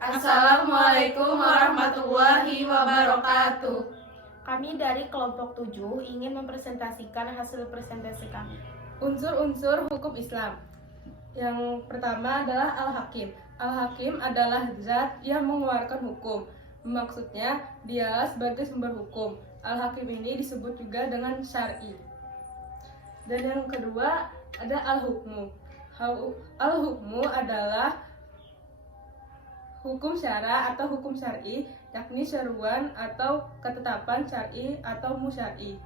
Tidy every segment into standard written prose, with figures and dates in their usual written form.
Assalamualaikum warahmatullahi wabarakatuh. Kami dari kelompok 7 ingin mempresentasikan hasil presentasi kami. Unsur-unsur hukum Islam. Yang pertama adalah Al-Hakim. Al-Hakim adalah zat yang mengeluarkan hukum. Maksudnya, dialah sebagai sumber hukum. Al-Hakim ini disebut juga dengan syar'i. Dan yang kedua ada Al-Hukmu. Al-Hukmu adalah hukum syara atau hukum syar'i, yakni seruan atau ketetapan syar'i atau musyar'i,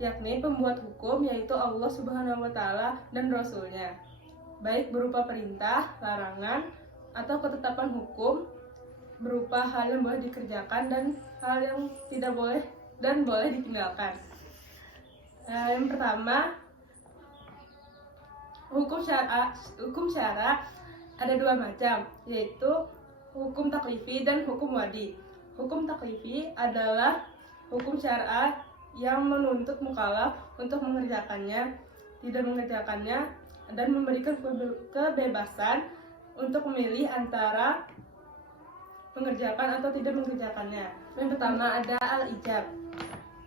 yakni pembuat hukum yaitu Allah Subhanahu wa Ta'ala dan Rasul-Nya, baik berupa perintah, larangan, atau ketetapan hukum berupa hal yang boleh dikerjakan dan hal yang tidak boleh dan boleh ditinggalkan. Yang pertama, hukum syara ada dua macam, yaitu hukum taklifi dan hukum wadi. Hukum taklifi adalah hukum syara yang menuntut mukallaf untuk mengerjakannya, tidak mengerjakannya, dan memberikan kebebasan untuk memilih antara mengerjakan atau tidak mengerjakannya. Yang pertama ada al-ijab.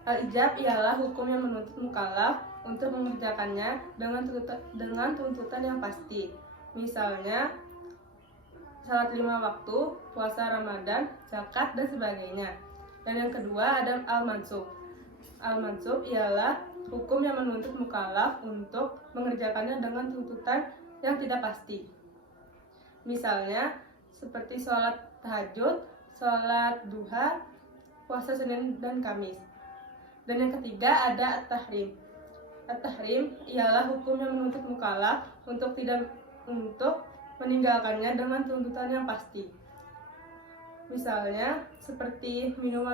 Al-ijab ialah hukum yang menuntut mukallaf untuk mengerjakannya dengan tuntutan yang pasti. Misalnya, salat 5 waktu, puasa Ramadan, zakat, dan sebagainya. Dan yang kedua ada al-mansub. Al-mansub ialah hukum yang menuntut mukallaf untuk mengerjakannya dengan tuntutan yang tidak pasti. Misalnya, seperti sholat tahajud, sholat duha, puasa Senin dan Kamis. Dan yang ketiga ada at-tahrim. At-tahrim ialah hukum yang menuntut mukallaf untuk meninggalkannya dengan tuntutan yang pasti. Misalnya seperti meminum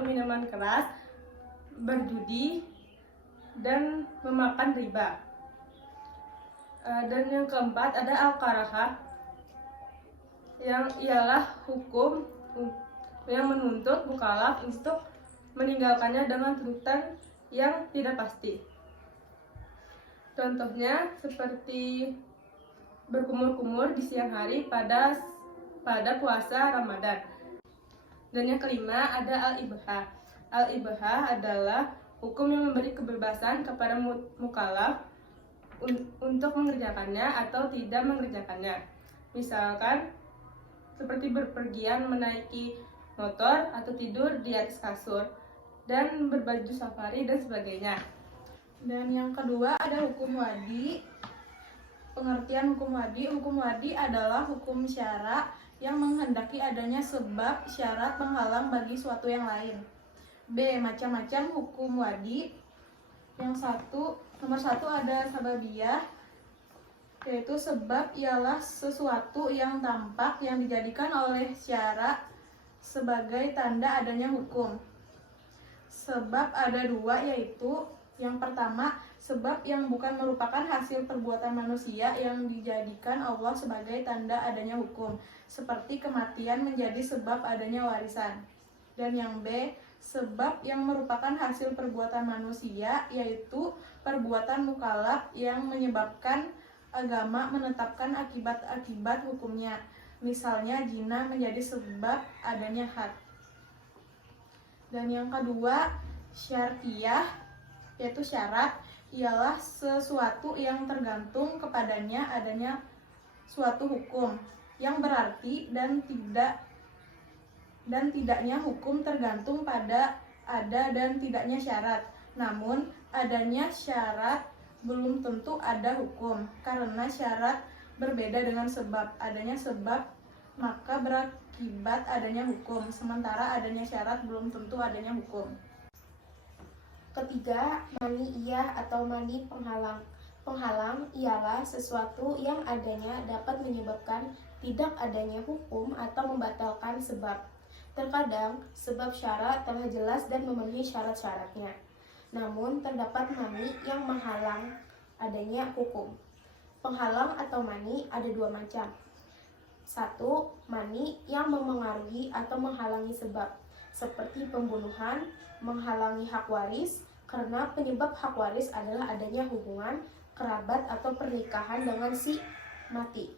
minuman keras, berjudi, dan memakan riba. Dan yang keempat ada al-karahah, yang ialah hukum yang menuntut mukallaf untuk meninggalkannya dengan tuntutan yang tidak pasti. Contohnya seperti berkumur-kumur di siang hari pada puasa Ramadan. Dan yang kelima ada al-ibhah. Al-ibhah adalah hukum yang memberi kebebasan kepada mukallaf untuk mengerjakannya atau tidak mengerjakannya. Misalkan seperti berpergian menaiki motor atau tidur di atas kasur dan berbaju safari dan sebagainya. Dan yang kedua ada hukum wadi. Pengertian hukum wadi. Hukum wadi adalah hukum syara yang menghendaki adanya sebab syarat penghalang bagi suatu yang lain. B. Macam-macam hukum wadi. Nomor satu ada sababiyah, yaitu sebab ialah sesuatu yang tampak yang dijadikan oleh syara sebagai tanda adanya hukum. Sebab ada dua, yaitu yang pertama, sebab yang bukan merupakan hasil perbuatan manusia yang dijadikan Allah sebagai tanda adanya hukum, seperti kematian menjadi sebab adanya warisan. Dan yang B, sebab yang merupakan hasil perbuatan manusia, yaitu perbuatan mukallaf yang menyebabkan agama menetapkan akibat-akibat hukumnya. Misalnya zina menjadi sebab adanya had. Dan yang kedua, syartiyah, yaitu syarat, ialah sesuatu yang tergantung kepadanya adanya suatu hukum, yang berarti dan tidaknya hukum tergantung pada ada dan tidaknya syarat. Namun, adanya syarat belum tentu ada hukum, karena syarat berbeda dengan sebab. Adanya sebab maka berakibat adanya hukum, sementara adanya syarat belum tentu adanya hukum. Ketiga, mani'iyah atau mani penghalang. Penghalang ialah sesuatu yang adanya dapat menyebabkan tidak adanya hukum atau membatalkan sebab. Terkadang, sebab syarat telah jelas dan memenuhi syarat-syaratnya. Namun, terdapat mani yang menghalang adanya hukum. Penghalang atau mani ada dua macam. Satu, mani yang memengaruhi atau menghalangi sebab, seperti pembunuhan, menghalangi hak waris, karena penyebab hak waris adalah adanya hubungan kerabat atau pernikahan dengan si mati.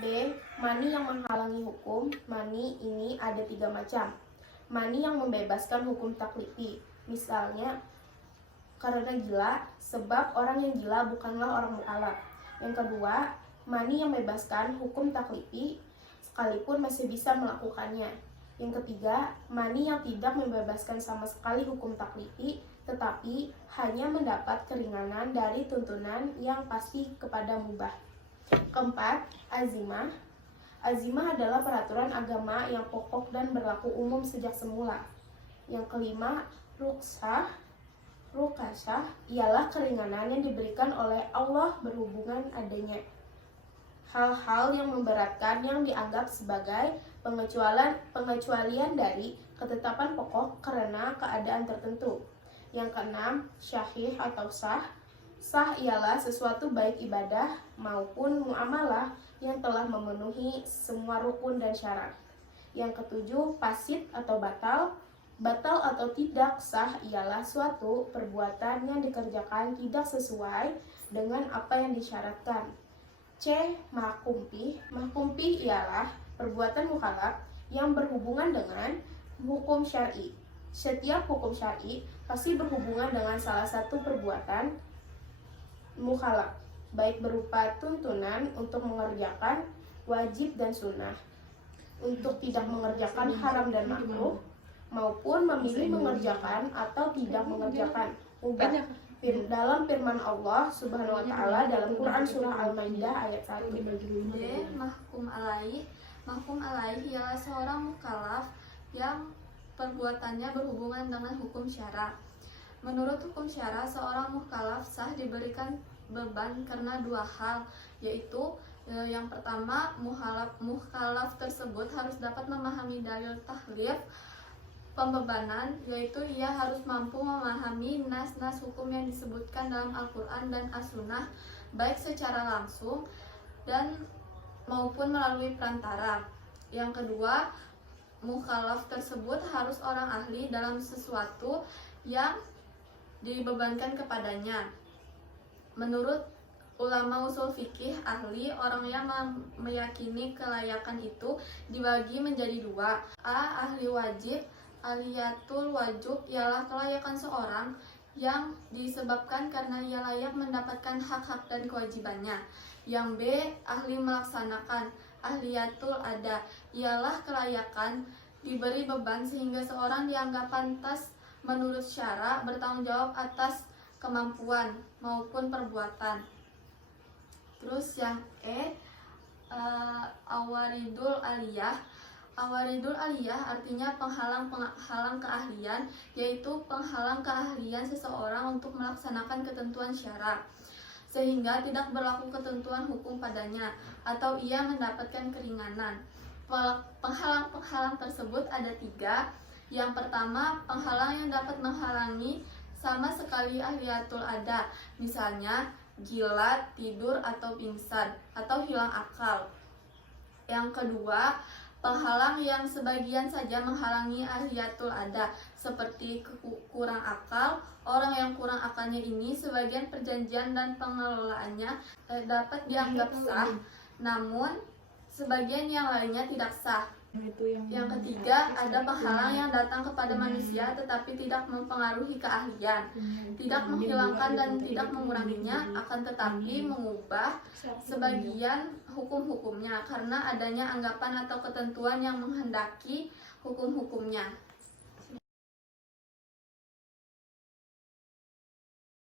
B. Mani yang menghalangi hukum. Mani ini ada 3 macam. Mani yang membebaskan hukum taklifi, misalnya karena gila, sebab orang yang gila bukanlah orang mukallaf. Yang kedua, mani yang membebaskan hukum taklifi, sekalipun masih bisa melakukannya. Yang ketiga, mani yang tidak membebaskan sama sekali hukum taklifi, tetapi hanya mendapat keringanan dari tuntunan yang pasti kepada mubah. Keempat, azimah. Azimah adalah peraturan agama yang pokok dan berlaku umum sejak semula. Yang kelima, ruksah. Rukasyah ialah keringanan yang diberikan oleh Allah berhubungan adanya hal-hal yang memberatkan yang dianggap sebagai pengecualian dari ketetapan pokok karena keadaan tertentu. Yang keenam, syahih atau sah. Sah ialah sesuatu baik ibadah maupun muamalah yang telah memenuhi semua rukun dan syarat. Yang ketujuh, fasid atau batal. Batal atau tidak sah ialah suatu perbuatan yang dikerjakan tidak sesuai dengan apa yang disyaratkan. C. Mahkumpih. Mahkumpih ialah perbuatan mukallaf yang berhubungan dengan hukum syar'i. Setiap hukum syar'i pasti berhubungan dengan salah satu perbuatan mukallaf, baik berupa tuntunan untuk mengerjakan wajib dan sunnah, untuk tidak mengerjakan haram dan makruh, maupun memilih mengerjakan atau tidak mengerjakan mubah. Dalam firman Allah Subhanahu wa taala dalam Quran surah Al-Maidah ayat 1. D. Mahkum alaih. Mahkum alaih ialah seorang mukallaf yang perbuatannya berhubungan dengan hukum syara. Menurut hukum syara, seorang mukallaf sah diberikan beban karena 2 hal, yaitu yang pertama, mukallaf tersebut harus dapat memahami dalil tahlif pembebanan, yaitu ia harus mampu memahami nas-nas hukum yang disebutkan dalam Al-Quran dan As-Sunnah, baik secara langsung dan maupun melalui perantara. Yang kedua, mukallaf tersebut harus orang ahli dalam sesuatu yang dibebankan kepadanya. Menurut ulama usul fikih ahli, orang yang meyakini kelayakan itu dibagi menjadi 2. A. Ahli wajib. Aliyatul wajub ialah kelayakan seorang yang disebabkan karena ia layak mendapatkan hak-hak dan kewajibannya. Yang B. Ahli melaksanakan. Ahliyatul ada ialah kelayakan diberi beban sehingga seorang dianggap pantas menurut syara bertanggung jawab atas kemampuan maupun perbuatan. Terus yang E. Awaridul aliyah. Awaridul aliyah artinya penghalang keahlian, yaitu penghalang keahlian seseorang untuk melaksanakan ketentuan syara sehingga tidak berlaku ketentuan hukum padanya atau ia mendapatkan keringanan. Penghalang-penghalang tersebut ada 3. Yang pertama, penghalang yang dapat menghalangi sama sekali ahliyatul ada, misalnya gila, tidur atau pingsan atau hilang akal. Yang kedua, penghalang yang sebagian saja menghalangi ahliyatul ada, seperti kurang akal. Orang yang kurang akalnya ini sebagian perjanjian dan pengelolaannya dapat dianggap sah, namun sebagian yang lainnya tidak sah. Yang ketiga, ada penghalang yang datang kepada manusia tetapi tidak mempengaruhi keahlian, tidak menghilangkan dan tidak menguranginya, akan tetapi mengubah sebagian hukum-hukumnya karena adanya anggapan atau ketentuan yang menghendaki hukum-hukumnya.